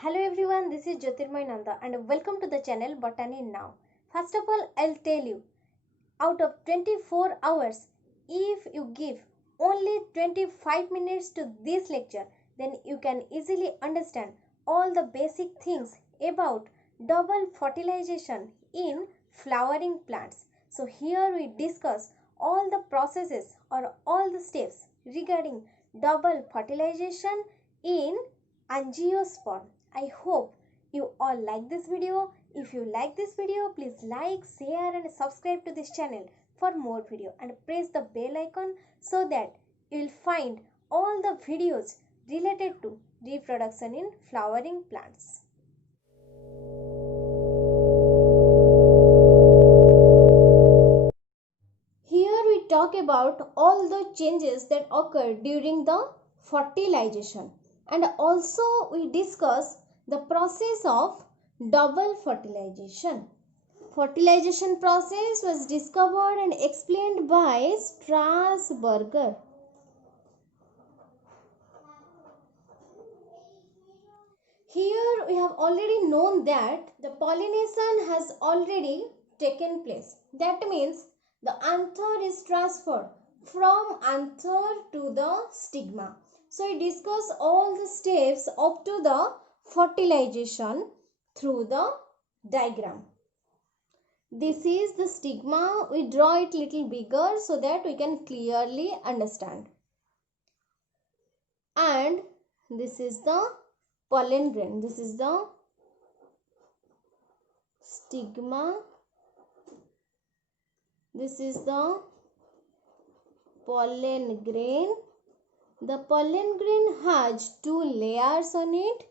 Hello everyone, this is Jyotirmoy Nanda and welcome to the channel Botany Now. First of all, I'll tell you, out of 24 hours, if you give only 25 minutes to this lecture, then you can easily understand all the basic things about double fertilization in flowering plants. So here we discuss all the processes or all the steps regarding double fertilization in angiosperm. I hope you all like this video. If you like this video, please like, share and subscribe to this channel for more video and press the bell icon so that you will find all the videos related to reproduction in flowering plants. Here we talk about all the changes that occur during the fertilization, and also we discuss the process of double fertilization. Fertilization process was discovered and explained by Strasburger. Here we have already known that the pollination has already taken place. That means the anther is transferred from anther to the stigma. So we discuss all the steps up to the fertilization through the diagram. This is the stigma. We draw it little bigger so that we can clearly understand. And this is the pollen grain. This is the stigma. This is the pollen grain. The pollen grain has two layers on it.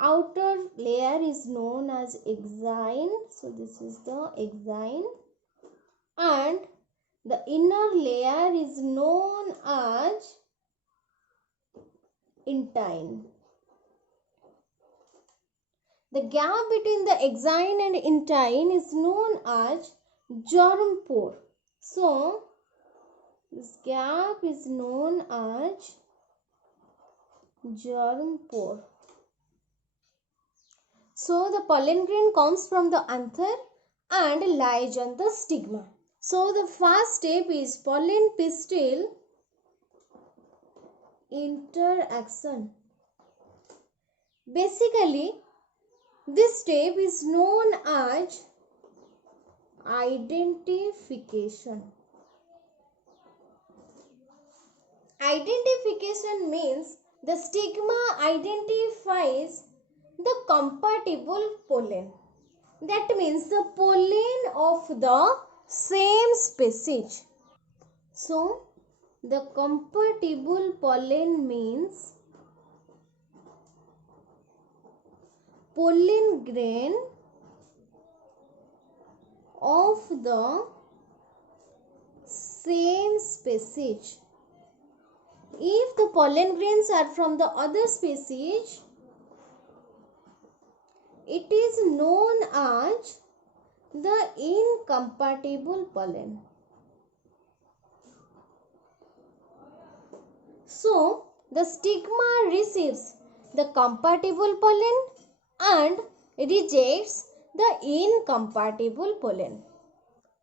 Outer layer is known as exine. So this is the exine. And the inner layer is known as intine. The gap between the exine and intine is known as germ pore. So, this gap is known as germ pore. So, the pollen grain comes from the anther and lies on the stigma. So, the first step is pollen pistil interaction. Basically, this step is known as identification. Identification means the stigma identifies the compatible pollen. That means the pollen of the same species. So, the compatible pollen means pollen grain of the same species. If the pollen grains are from the other species, it is known as the incompatible pollen. So, the stigma receives the compatible pollen and rejects the incompatible pollen.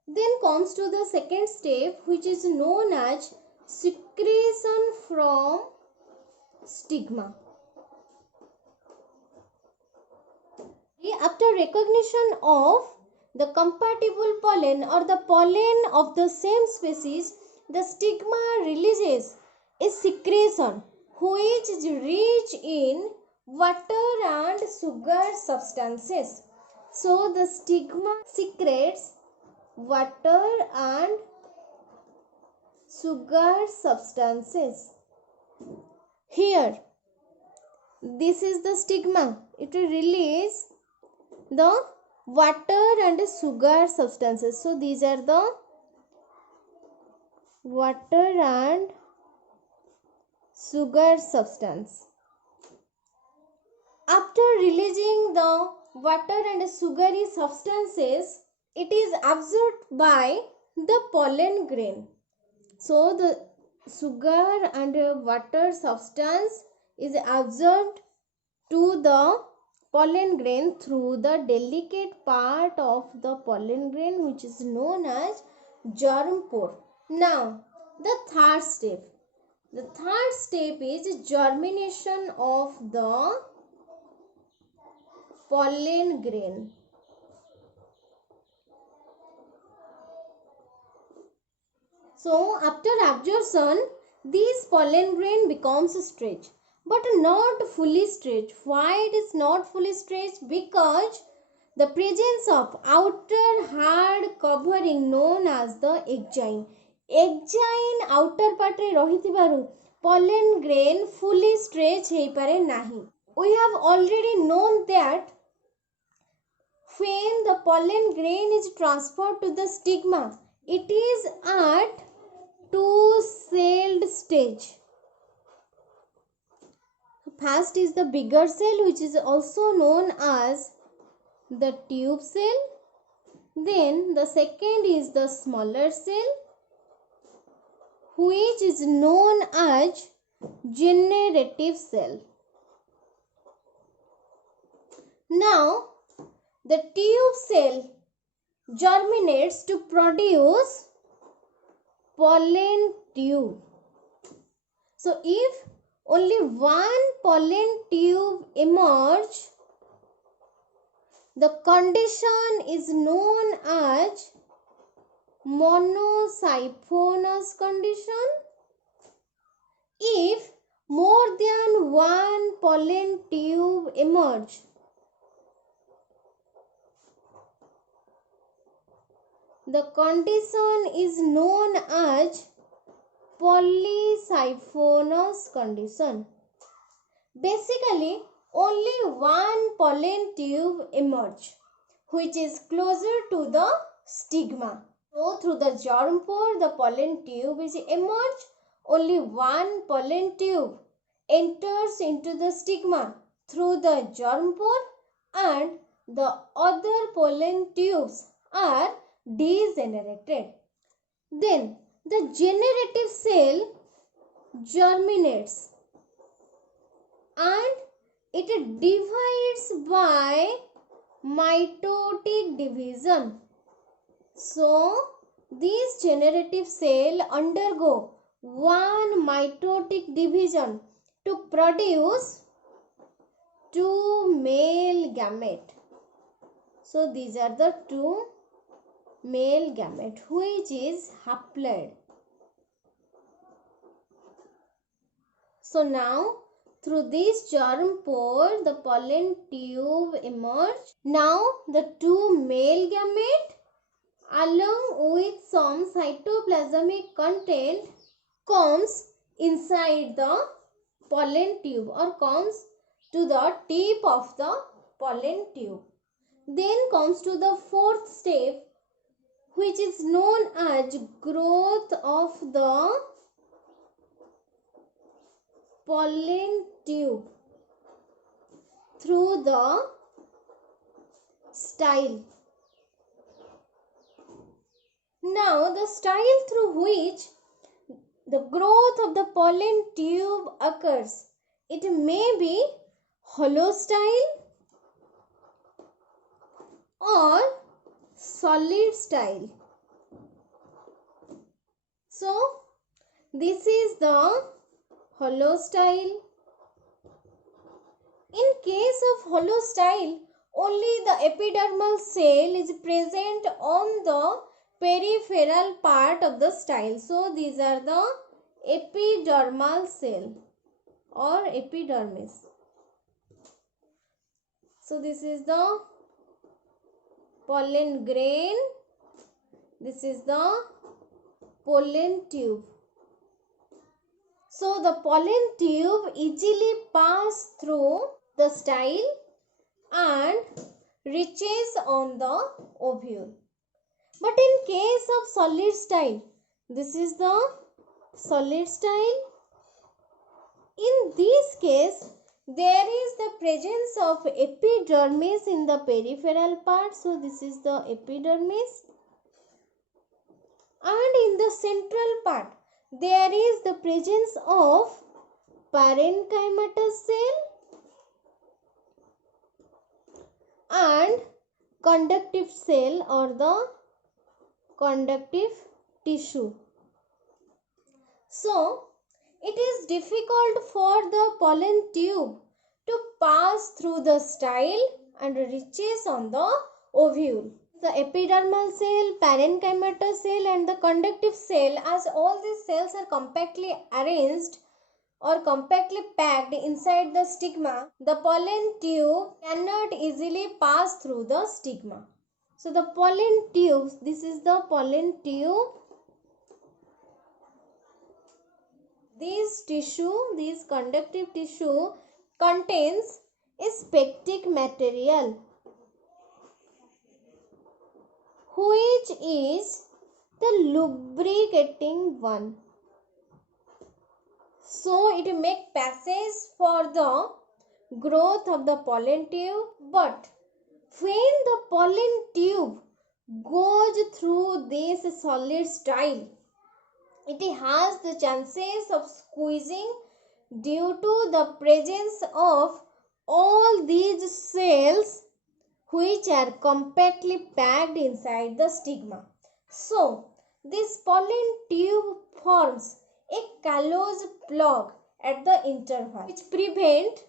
Then comes to the second step, which is known as secretion from stigma. After recognition of the compatible pollen or the pollen of the same species, the stigma releases a secretion which is rich in water and sugar substances. So the stigma secretes water and sugar substances. Here, this is the stigma. It will release the water and sugar substances. So these are the water and sugar substance. After releasing the water and sugary substances, it is absorbed by the pollen grain. So the sugar and water substance is absorbed to the pollen grain through the delicate part of the pollen grain, which is known as germ pore. Now, the third step. The third step is germination of the pollen grain. So, after absorption, this pollen grain becomes stretched, but not fully stretched. Why it is not fully stretched? Because the presence of outer hard covering known as the exine. Exine outer part रे रहिथिबारु pollen grain fully stretch हेइपारे नाही. We have already known that when the pollen grain is transferred to the stigma, it is at two-celled stage. First is the bigger cell, which is also known as the tube cell. Then the second is the smaller cell, which is known as generative cell. Now, the tube cell germinates to produce pollen tube. So, if only one pollen tube emerge, the condition is known as monosiphonous condition. If more than one pollen tube emerge, the condition is known as polysiphonous condition. Basically, only one pollen tube emerge, which is closer to the stigma. So, through the germ pore, the pollen tube is emerged. Only one pollen tube enters into the stigma through the germ pore, and the other pollen tubes are degenerated. Then the generative cell germinates and it divides by mitotic division. So, these generative cell undergo one mitotic division to produce two male gamete. So, these are the two male gamete, which is haploid. So, now through this germ pore, the pollen tube emerged. Now, the two male gamete along with some cytoplasmic content comes inside the pollen tube or comes to the tip of the pollen tube. Then comes to the fourth step, which is known as growth of the pollen tube through the style. Now, the style through which the growth of the pollen tube occurs, it may be hollow style or solid style. So, this is the hollow style. In case of hollow style, only the epidermal cell is present on the peripheral part of the style. So, these are the epidermal cell or epidermis. So, this is the pollen grain. This is the pollen tube. So, the pollen tube easily passes through the style and reaches on the ovule. But in case of solid style, this is the solid style. In this case, there is the presence of epidermis in the peripheral part. So, this is the epidermis. And in the central part, there is the presence of parenchymatous cell and conductive cell or the conductive tissue. So it is difficult for the pollen tube to pass through the style and reaches on the ovule. The epidermal cell, parenchyma cell and the conductive cell, as all these cells are compactly arranged or compactly packed inside the stigma, the pollen tube cannot easily pass through the stigma. So the pollen tubes, this is the pollen tube. This conductive tissue contains a spectic material which is the lubricating one. So it makes passage for the growth of the pollen tube. But when the pollen tube goes through this solid style, it has the chances of squeezing due to the presence of all these cells which are compactly packed inside the stigma. So this pollen tube forms a callose plug at the interval which prevent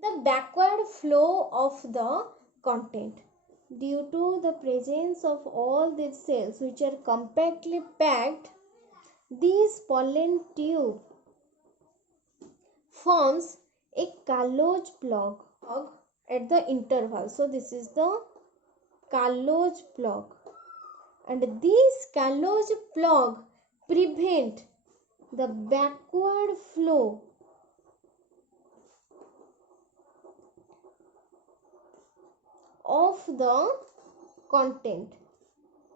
the backward flow of the content. Due to the presence of all these cells which are compactly packed, this pollen tube forms a callose plug at the interval. So this is the callose plug, and this callose plug prevent the backward flow of the content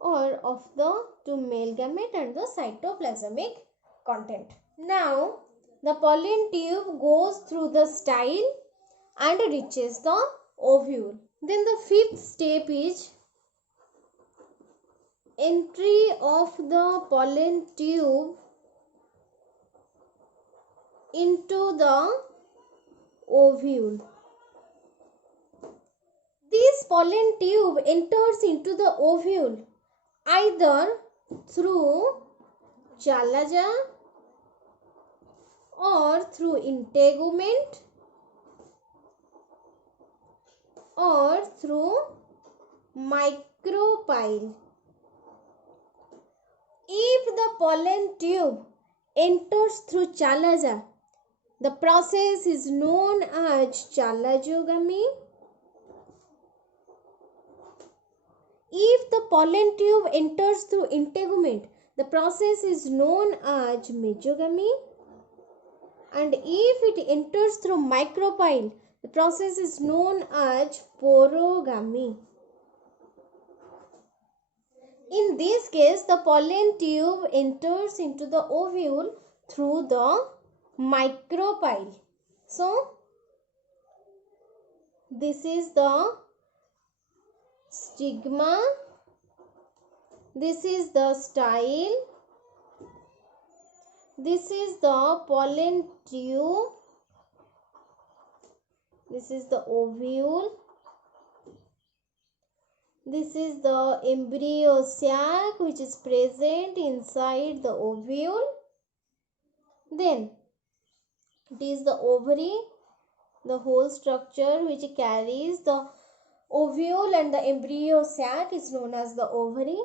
or of the two male gamete and the cytoplasmic content. Now the pollen tube goes through the style and reaches the ovule. Then the fifth step is entry of the pollen tube into the ovule. This pollen tube enters into the ovule either through chalaza or through integument or through micropyle. If the pollen tube enters through chalaza, the process is known as chalazogamy. If the pollen tube enters through integument, the process is known as mesogamy. And if it enters through micropyle, the process is known as porogamy. In this case, the pollen tube enters into the ovule through the micropyle. So, this is the stigma, this is the style, this is the pollen tube, this is the ovule, this is the embryo sac which is present inside the ovule. Then it is the ovary, the whole structure which carries the ovule and the embryo sac is known as the ovary.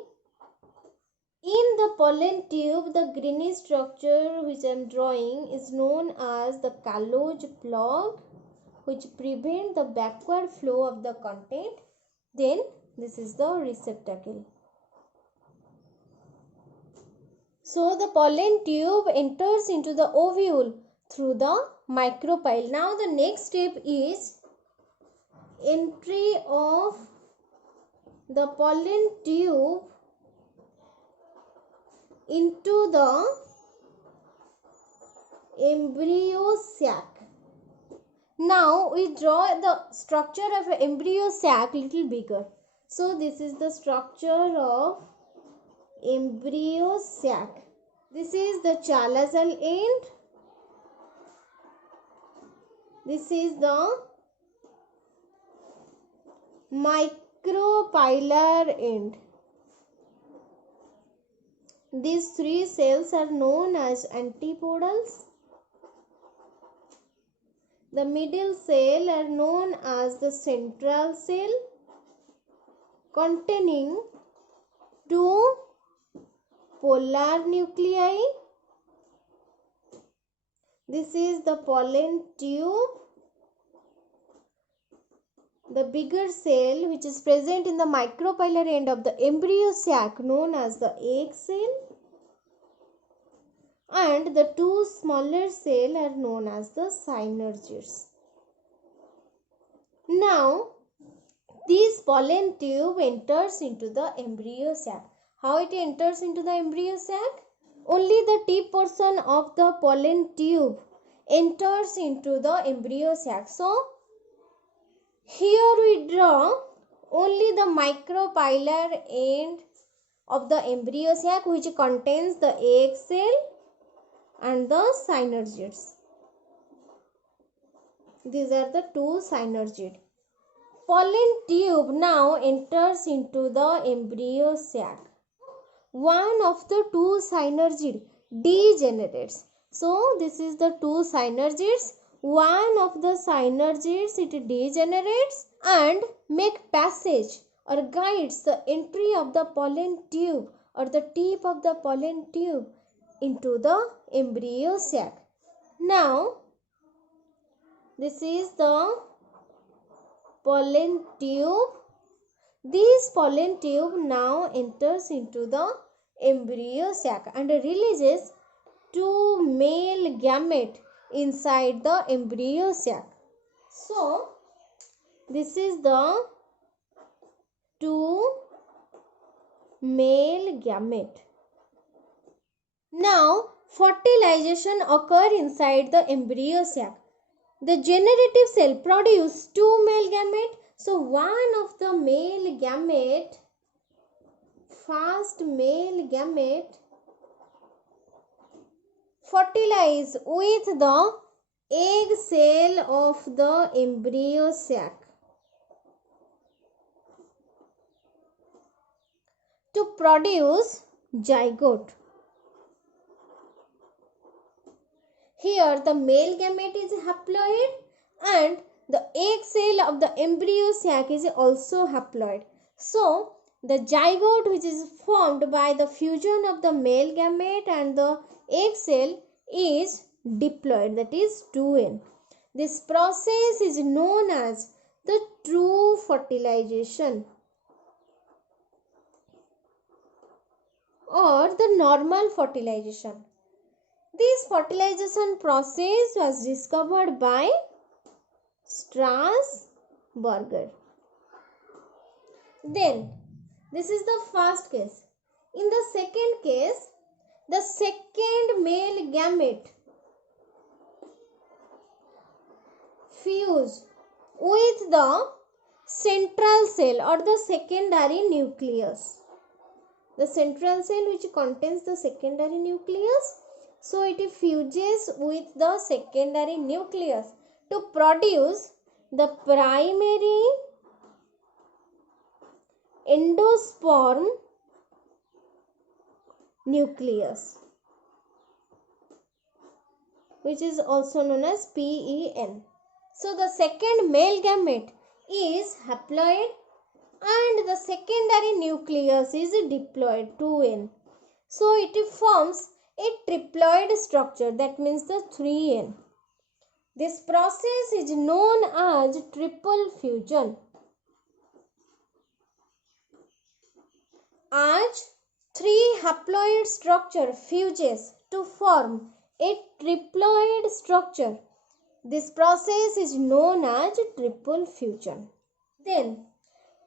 In the pollen tube, the greenish structure which I am drawing is known as the callose plug, which prevent the backward flow of the content. Then this is the receptacle. So the pollen tube enters into the ovule through the micropyle. Now the next step is entry of the pollen tube into the embryo sac. Now we draw the structure of an embryo sac little bigger. So this is the structure of embryo sac. This is the chalazal end. This is the micropylar end. These three cells are known as antipodals. The middle cell are known as the central cell, containing two polar nuclei. This is the pollen tube. The bigger cell which is present in the micropylar end of the embryo sac known as the egg cell, and the two smaller cells are known as the synergids. Now this pollen tube enters into the embryo sac. How it enters into the embryo sac? Only the tip portion of the pollen tube enters into the embryo sac. So here we draw only the micropylar end of the embryo sac which contains the egg cell and the synergids. These are the two synergids. Pollen tube now enters into the embryo sac. One of the two synergids degenerates. So this is the two synergids. One of the synergids it degenerates and make passage or guides the entry of the pollen tube or the tip of the pollen tube into the embryo sac. Now this is the pollen tube. This pollen tube now enters into the embryo sac and releases two male gametes inside the embryo sac. So this is the two male gametes. Now fertilization occurs inside the embryo sac. The generative cell produces two male gametes. So one of the male gamete, first male gamete, fertilize with the egg cell of the embryo sac to produce zygote. Here the male gamete is haploid and the egg cell of the embryo sac is also haploid. So the zygote which is formed by the fusion of the male gamete and the egg cell is diploid, that is 2n. This process is known as the true fertilization or the normal fertilization. This fertilization process was discovered by Strasburger. Then this is the first case. In the second case, the second male gamete fuse with the central cell or the secondary nucleus. The central cell which contains the secondary nucleus, so it fuses with the secondary nucleus to produce the primary endosperm nucleus, which is also known as PEN. So the second male gamete is haploid and the secondary nucleus is diploid 2n. So it forms a triploid structure, that means the 3n. This process is known as triple fusion. As three haploid structure fuses to form a triploid structure, this process is known as triple fusion. Then,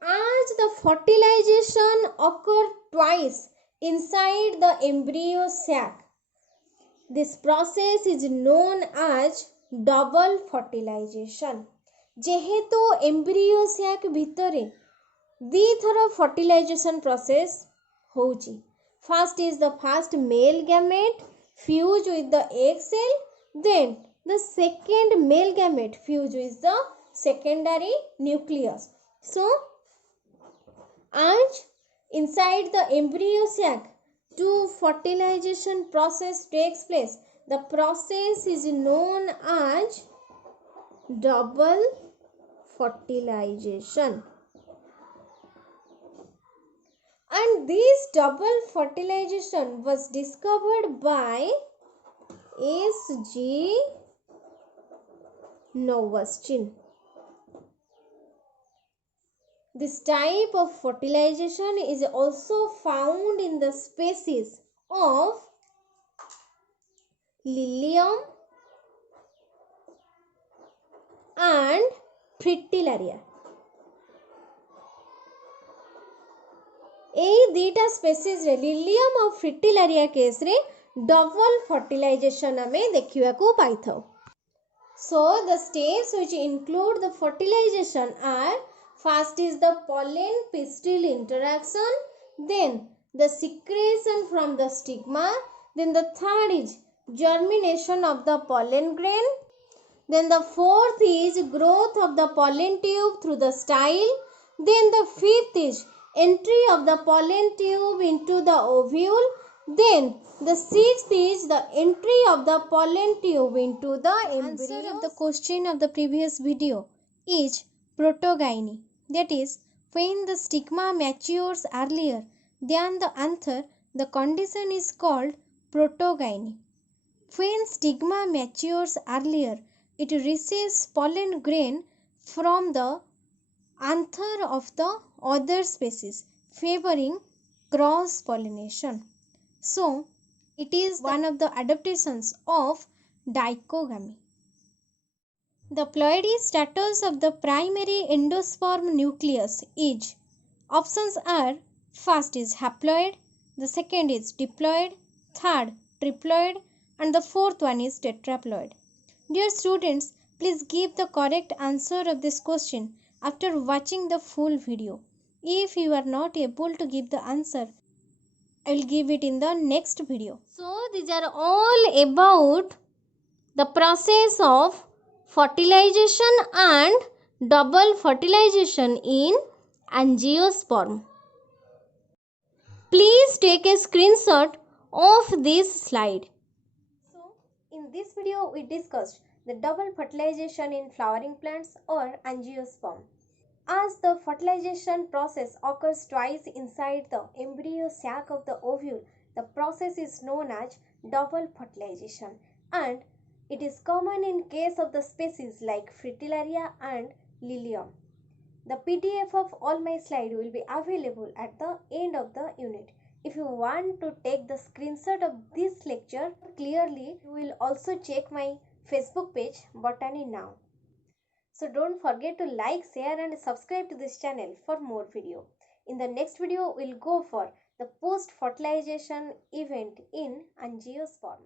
as the fertilization occurs twice inside the embryo sac, this process is known as double fertilization. जेहेतु embryo sac भितरे दिथर fertilization process होउची. First is the first male gamete fuse with the egg cell, then the second male gamete fuse with the secondary nucleus. So And inside the embryo sac, two fertilization process takes place. The process is known as double fertilization. And this double fertilization was discovered by S.G. Nowotny. This type of fertilization is also found in the species of Lilium and Fritillaria. এই দুইটা স্পেସିସ୍ रे lilium और fritillaria case रे double fertilisation हमें देखिବାକୁ पाइथाउ. So the steps which include the fertilization are: first is the pollen pistil interaction, then the secretion from the stigma, then the third is germination of the pollen grain, then the fourth is growth of the pollen tube through the style, then the fifth is entry of the pollen tube into the ovule, then the sixth is the entry of the pollen tube into the embryo. Answer of the question of the previous video is protogyny. That is, when the stigma matures earlier than the anther, the condition is called protogyny. When stigma matures earlier, it receives pollen grain from the anther of the other species, favoring cross pollination. So it is one of the adaptations of dichogamy. The ploidy status of the primary endosperm nucleus is: options are: first is haploid, the second is diploid, third triploid, and the fourth one is tetraploid. Dear students, please give the correct answer of this question after watching the full video. If you are not able to give the answer, I will give it in the next video. So these are all about the process of fertilization and double fertilization in angiosperm. Please take a screenshot of this slide. So in this video we discussed the double fertilization in flowering plants or angiosperm. As the fertilization process occurs twice inside the embryo sac of the ovule, the process is known as double fertilization, and it is common in case of the species like Fritillaria and Lilium. The PDF of all my slides will be available at the end of the unit. If you want to take the screenshot of this lecture clearly, you will also check my Facebook page Botany Now. So don't forget to like, share and subscribe to this channel for more video. In the next video, we'll go for the post-fertilization event in angiosperm.